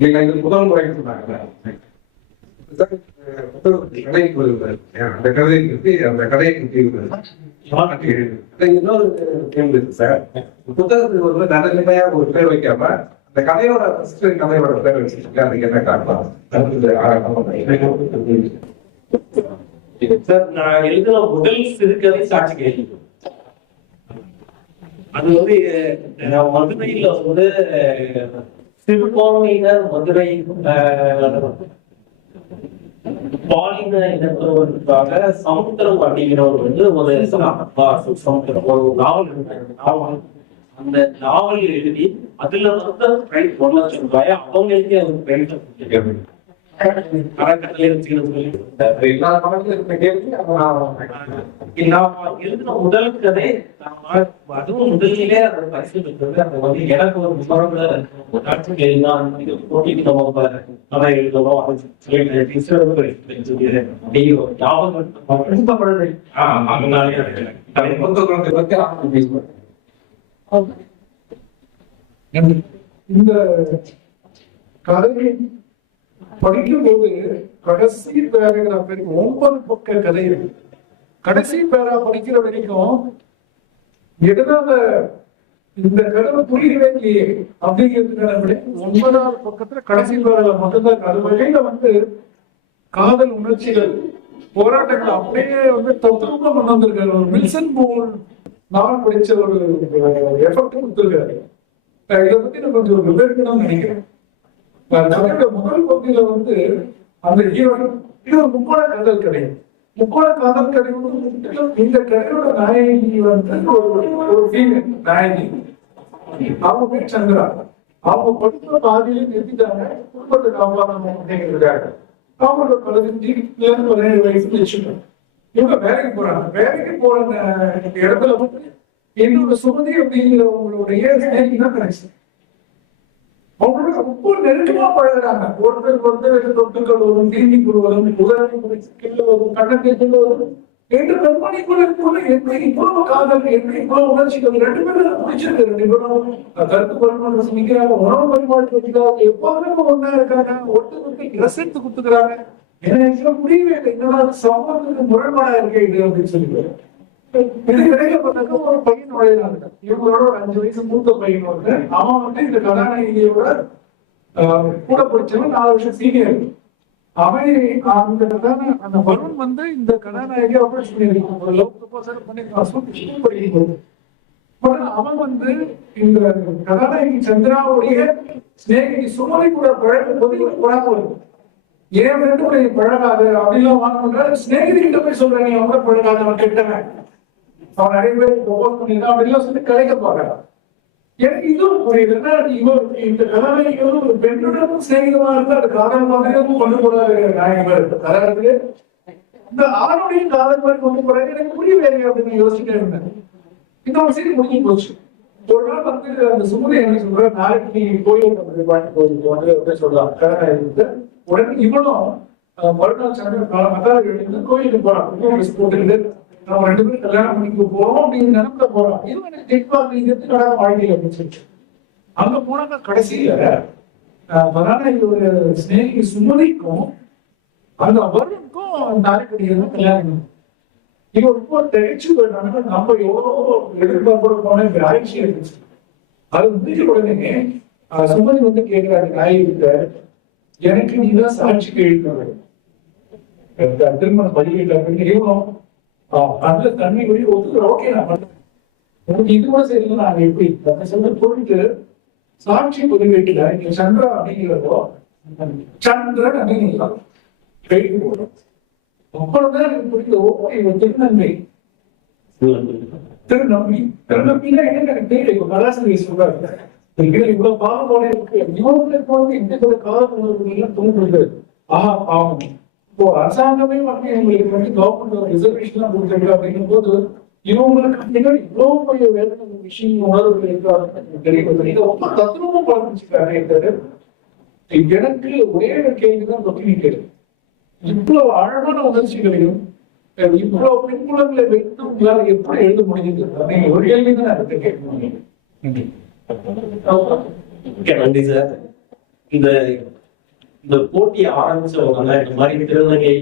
இல்லைங்களா இது முதல் முறைன்னு சொன்னாங்க. சார், அஹ், புத்தகத்துக்கு கதைக்கு வருவார் அந்த கதைக்கு அந்த கதைக்கு தீர்வு இன்னொரு கேள்வி இருக்கு சார். புத்தகத்துக்கு வந்து நடுநிலையா ஒரு பேர் வைக்காம அந்த கதையோட ஃபர்ஸ்ட் கதையோட பேர் வச்சிருக்கேன். அதுக்கு என்ன காரணம்? சார் நான் எழுதின முதல் சிறுகதை சாட்சி கேள்வி. அது வந்து அஹ், மதுரையில வந்து அஹ், மதுரை பாலின இனத்தவர்களுக்காக சமுத்திரம் அப்படிங்கிறவர் வந்து ஒரு சமுத்திரம். ஒரு நாவல் நாவல் அந்த நாவல் எழுதி அதுல வந்து ஒரு லட்சம் ரூபாய் அவங்களுக்கே அவர் பிரைஸ் அறக்கட்டளை எழுதின முதல் கதை அதுவும் முதலிலே அந்த பரிசு பெற்றது வந்து எனக்கு ஒரு முகர்ந்த காட்சி கேள்வினா இது போட்டிக்கு நம்ம இப்ப கதை சொல்லிட்டு இந்த படிக்கும் போது கடைசி பேராகிராஃப் வரைக்கும் ஒன்பது பக்க கதை இருக்கு. கடைசி பேரா படிக்கிற வரைக்கும் எதனால இந்த கதவை புரியவே இல்லையே அப்படிங்கிறதுக்கான விட ஒன்பதாவது பக்கத்துல கடைசி பேரால மட்டும்தான் அது வகையில வந்து காதல் உணர்ச்சிகள் போராட்டங்கள் அப்படியே வந்து தத்துவமா கொண்டு வந்திருக்காரு ஒரு மில்சன் போல் நான் படிச்ச ஒரு எஃபர்ட் கொடுத்துருக்காரு. இதை பத்தி நான் கொஞ்சம் விவரிக்கணும்னு நினைக்கிறேன். அஹ் முதல் பகுதியில வந்து அந்த ஹீரோயின் இது ஒரு முக்கோண காதல் கிடையாது முக்கோண காதல் கிடையாது இந்த கதையோட நாயகி வந்து ஒரு ஒரு ஃபீமேல் நாயகி. அவங்க பேர் சந்திரா. அவங்க படிக்கிற பாதியிலே நிறுத்திட்டாங்க. குடும்பத்தை காப்பாற்றணும் அப்படிங்கிறதுக்காக. அவங்களோட பதினஞ்சு இருந்து பதினேழு வயசு வச்சுட்டாங்க இவங்க வேலைக்கு போறாங்க. வேலைக்கு போற இடத்துல வந்து என்னோட சுமதி அப்படிங்கிறவங்களுடைய ஸ்நேகி தான் கிடைச்சு அவங்களோட ரொம்ப நெருக்கமா பழகுறாங்க. ஒருத்தர் வந்து தொட்டுக்கள் வரும் தீனி கொள்வதும் உதவி கிள்ளுவதும் கண்ணத்தை வரும் என்று கண்மணி கூட கூட எப்படி இவ்வளவு காதல் எப்படி இவ்வளவு உணர்ச்சிகள் ரெண்டு பேரும் பிடிச்சிருக்கு ரெண்டு பேரும் கருத்து பரிமாற்றம் நிக்கிறாங்க உணவு பரிமாற்றம் வச்சுக்கிறாங்க எப்போதுமே ஒண்ணா இருக்காங்க ஒருத்தருக்கு ட்ரெஸ் எடுத்து குத்துக்கிறாங்க. எனக்கு புரியவே இல்லை. என்னடா சமூகத்துக்கு முரண்பாடா இருக்கே இது அப்படின்னு சொல்லி இது இடையில பார்த்தாக்க ஒரு பையன் நுழையிறாங்க இவங்களோட ஒரு அஞ்சு வயசு மூத்த பையன் வந்து அவன் வந்து இந்த கதாநாயகியோட ஆஹ், கூட படிச்சவன் நாலு வருஷம் சீனியர் அவன் அந்த கதான அந்த வருண் வந்து இந்த கதாநாயகி அப்ரோச் பண்ணியிருக்கான் ஒரு லவ் ப்ரொபோசல் பண்ணிருக்கான் படிக்கும்போது ஆனா அவன் வந்து இந்த கதாநாயகி சந்திராவுடைய சிநேகிதி சுமதி கூட பழகும் போது இவன் பழக வரும் ஏன் ரெண்டு கூட நீ பழகாத? அப்படிலாம் வாங்க சிநேகிதி கிட்ட போய் சொல்றேன் நீ அவங்க பழகாத கெட்டவன். அவன் நிறைய பேர் ப்ரொபோஸ் பண்ணிருக்கான் அப்படிலாம் சொல்லி கலைக்க பார்க்கலாம் எனக்கு இதுவும் புரியுது. என்ன இவன் இந்த கதாநாயகி ஒரு பெண்ணுடன் சிநேகிதமா இருந்தா அது காதல் மாதிரியும் கொண்டு போறாரு நாயகமா இருக்கு கதாநாயகத்திலே இந்த ஆணுடைய காதல் மாதிரி கொண்டு போறாங்க எனக்கு புரியவே இல்லை அப்படின்னு யோசிச்சுட்டே இருந்தேன் இந்த ஒரு சீரி முடிஞ்சு போச்சு. ஒரு நாள் வந்து அந்த சுமதி என்ன சொல்ற? நாளைக்கு நீ கோயில் நம்ம பாட்டு கோயிலுக்கு வந்து சொல்லலாம் கலகம் இருந்து உடனே இவனும் மறுநாள் சண்டை மத்தாள் கோயிலுக்கு போறான். போட்டுக்கிட்டு நம்ம ரெண்டு பேரும் கல்யாணம் பண்ணிக்க போறோம் அப்படின்னு நினைப்புல போறோம். இது எனக்கு கேட்பா அப்படிங்கிறது கடை வாழ்க்கை அப்படின்னு சொல்லிட்டு. அங்க போனாங்க கடைசியில கதாநாயகியோட ஸ்நேகி சுமதிக்கும் அந்த வருணுக்கும் நாளைக்கு கல்யாணம் இது ரொம்ப திகைச்சு போயிட்டாங்க. நம்ம எவ்வளோ எதிர்பார்ப்போட போன ஆராய்ச்சி இருந்துச்சு அது முடிஞ்ச உடனே சுமதி வந்து கேட்கிறாரு நாயகிட்ட எனக்கு நீதான் சாட்சி கேட்கிறது திருமணம் பதிவேட்டு அப்படின்னு இவனும் அதுல தண்ணி வழி ஒத்துக்கிற ஓகே நான் பண்றேன் உனக்கு இது கூட சரி நாங்க எப்படி அந்த சொல்ல போயிட்டு சாட்சி பதிவேட்டுல இங்க சந்திரா அப்படிங்கிறதோ சந்திரன் அப்படிங்கிறோம் கைது போடுறோம் அப்பொழுதுதான் எனக்கு ஓ இவன் திருநம்பி திருநம்பினா என்ன தெரியல இப்ப சொல்றாங்க இவ்வளவு பாவம் இருக்கு. இவங்களுக்கு இந்த காலம் எல்லாம் ஆஹா பாவம். இப்போ அரசாங்கமே வந்து இவங்களுக்கு வந்து கவர்மெண்ட் ரிசர்வேஷன் எல்லாம் கொடுத்துருக்கு அப்படிங்கும் போது இவங்களுக்கு பின்னாடி இவ்வளவு பெரிய வேதனை விஷயம் உணர்வுகள் இருக்காங்க தெரியும் இதை ரொம்ப தத்துவமா பழகிச்சுக்காரு எனக்கு ஒரே ஒரு கேள்விதான் தொட்டி கேள்வி இவ்வளவு அழகான உணர்ச்சிகளையும் இவ்வளவு பின்புலங்களை வைத்து உங்களால எப்படி எழுத முடியுது? நீங்க ஒரு கேள்வி தான் அடுத்த கேட்க நன்றி சார். இந்த இந்த போட்டி ஆரம்பிச்சவங்க இந்த மாதிரி திருநங்கை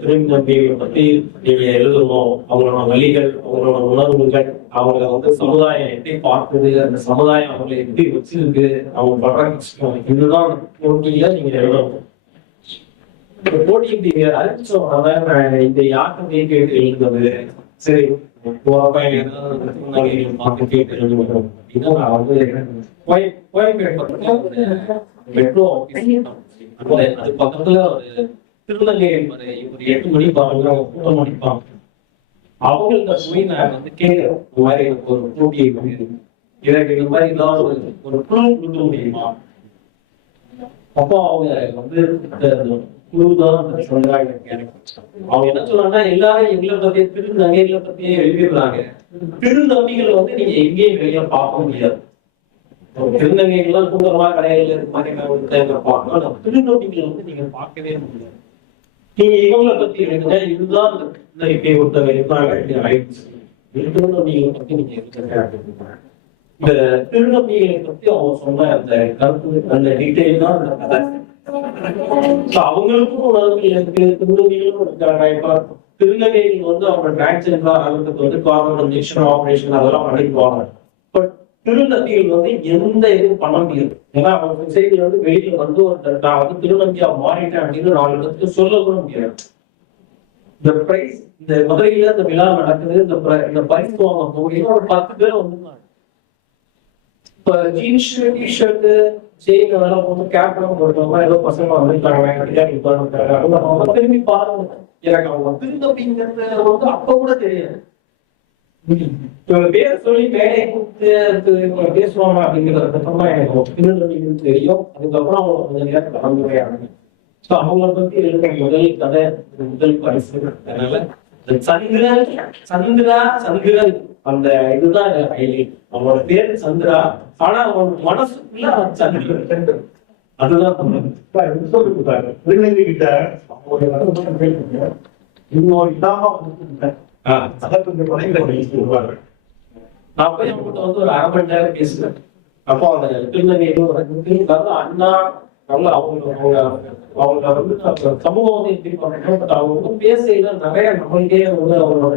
திருநம்பி பத்தி நீங்க எழுதணும் அவங்களோட வழிகள் அவங்களோட உணர்வுகள் அவங்கள வந்து சமுதாயம் எப்படி பார்க்குது அந்த சமுதாயம் அவங்களை எப்படி வச்சிருக்கு அவங்க படுற கஷ்டம் இதுதான் போட்டியில நீங்க எழுதணும். இந்த போட்டி நீங்க அறிவிச்சவங்க நான் இந்த யாருக்கும் கேட்டு எழுதுறது சரி போறப்ப ஏதாவது திருநங்கைகள் பார்த்து கேட்டு எழுதுவோம் அப்படின்னா நான் வந்து போய் போய் மெட்ரோ ஆஃபீஸ் அது பக்கத்துல ஒரு திருநங்கை ஒரு ஒரு எட்டு மணி பாருங்க கூட்டம் அடிப்பாங்க அவங்கள்ட்ட போய் நான் வந்து கேட்கிறேன். இந்த மாதிரி எனக்கு ஒரு போட்டி எனக்கு இந்த மாதிரி ஏதாவது ஒரு ஒரு குழு கொடுக்க முடியுமா? அப்போ அவங்க வந்து குழு தான் சொல்றாங்க எனக்கு அவங்க என்ன சொல்றாங்கன்னா எல்லாரும் எங்களை பத்தியே திருநங்கைகளை பத்தியே எழுதிடுறாங்க. திருநம்பிகளை வந்து நீங்க எங்கேயும் வெளியே பார்க்க முடியாது. திருநங்கைகள்லாம் கூட்டமா கடையில இது மாதிரி நான் பார்க்கணும். ஆனா வந்து நீங்க பார்க்கவே முடியாது. நீங்க இவங்களை பத்தி எழுதுங்க இதுதான் இந்த இப்படி ஒருத்தவங்க இருந்தாங்க இப்படி ஆயிடுச்சு. திருநம்பிகளை பத்தி நீங்க எழுதுங்க இந்த திருநம்பிகளை பத்தி அவங்க சொன்ன அந்த கருத்து அந்த டீட்டெயில் தான் அந்த கதை. அவங்களுக்கும் உணர்வு இருக்கு. திருநங்கைகளும் இருக்காங்க. இப்ப திருநங்கைகள் வந்து அவங்க டிரான்ஸ்ஜெண்டரா ஆகிறதுக்கு வந்து கார்பனேஷன் ஆபரேஷன் அதெல்லாம் பண்ணிக்குவாங்க பட் திருநங்கைகள் வந்து எந்த இதுவும் பண்ண முடியாது. ஏன்னா அவங்க செய்தி வந்து வெளியில வந்து ஒரு நான் வந்து திருநங்கையா மாறிட்டேன் அப்படின்னு நாலு இடத்துக்கு சொல்ல கூட முடியாது. இந்த பிரைஸ் இந்த மதுரையில இந்த விழா நடக்குது இந்த இந்த பரிசு வாங்க போகிறீங்க ஒரு பத்து பேர் வந்து இப்ப ஜீன்ஸ் டிஷர்ட் செயின் அதெல்லாம் போட்டு கேப் எல்லாம் போட்டவங்க ஏதோ பசங்க வந்துருக்காங்க கல்யாணம் திரும்பி பாருங்க. எனக்கு அவங்க திருந்தப்பிங்கிறது வந்து அப்ப கூட தெரியாது. இவங்க பேர் சொல்லி மேலே கூப்பிட்டு இவங்க பேசுவாங்க அப்படிங்கிறது அப்புறமா எனக்கு தெரியும். அதுக்கப்புறம் அவங்க கொஞ்ச நேரம் கலந்துரையாடுங்க. ஸோ அவங்கள பத்தி முதல் கதை முதல் பரிசு அதனால சந்திரன் சந்திரா சந்திரன் அந்த இதுதான் ஹைலைட் அவனோட பேரு சந்திரா. ஆனா அவன் மனசுக்குள்ள சந்திரன் அதுதான் தமிழ். திருநங்கைகிட்ட இன்னொரு இதாம ஆ. அதை அப்ப குறைந்த வந்து ஒரு அரை மணி நேரம் பேசுறேன் அப்போ அந்த திருநங்கைகள் அண்ணா அவங்க அவங்க அவங்க அவங்க வந்து அவங்க சமூகம் வந்து எப்படி பண்ணணும் பட் அவங்க வந்து பேசையில நிறைய நம்மளுக்கே வந்து அவங்களோட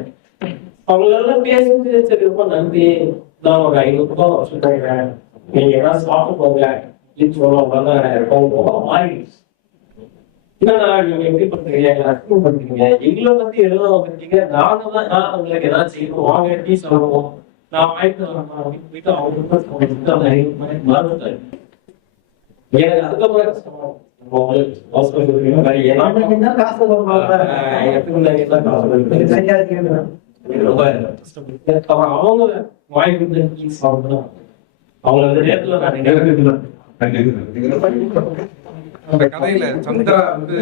அவங்களெல்லாம் பேசுறது சரி ரொம்ப நன்றி நான் ஒரு ஐநூறு ரூபாய் வச்சுட்டேன் நீங்க ஏதாவது சாப்பிட்டு போங்க அப்படின்னு சொல்லுவாங்க ரொம்ப மாறிடுச்சு என்னடா நீங்க எப்படி பண்றீங்க பண்றீங்க எங்களை பத்தி எழுத வந்துட்டீங்க நாங்க தான் நான் உங்களுக்கு ஏதாவது செய்யணும். வாங்க டீ சொல்லுவோம் நான் வாங்கிட்டு வரேன் அப்படின்னு போயிட்டு அவங்க அந்த ஐநூறு ரூபாய் மறந்துட்டாரு எனக்கு அதுக்கப்புறம் கஷ்டமா நம்ம உங்களுக்கு hospital க்கு வேணும். வேற என்ன காசு ஆஹ் எனக்கு முன்னாடி எல்லாம் காசு வருது. எனக்கு ரொம்ப கஷ்டப்பட்டு அப்புறம் அவங்க சாப்பிடணும் அவங்க அந்த நேரத்துல நான் கதையில சந்திரா வந்து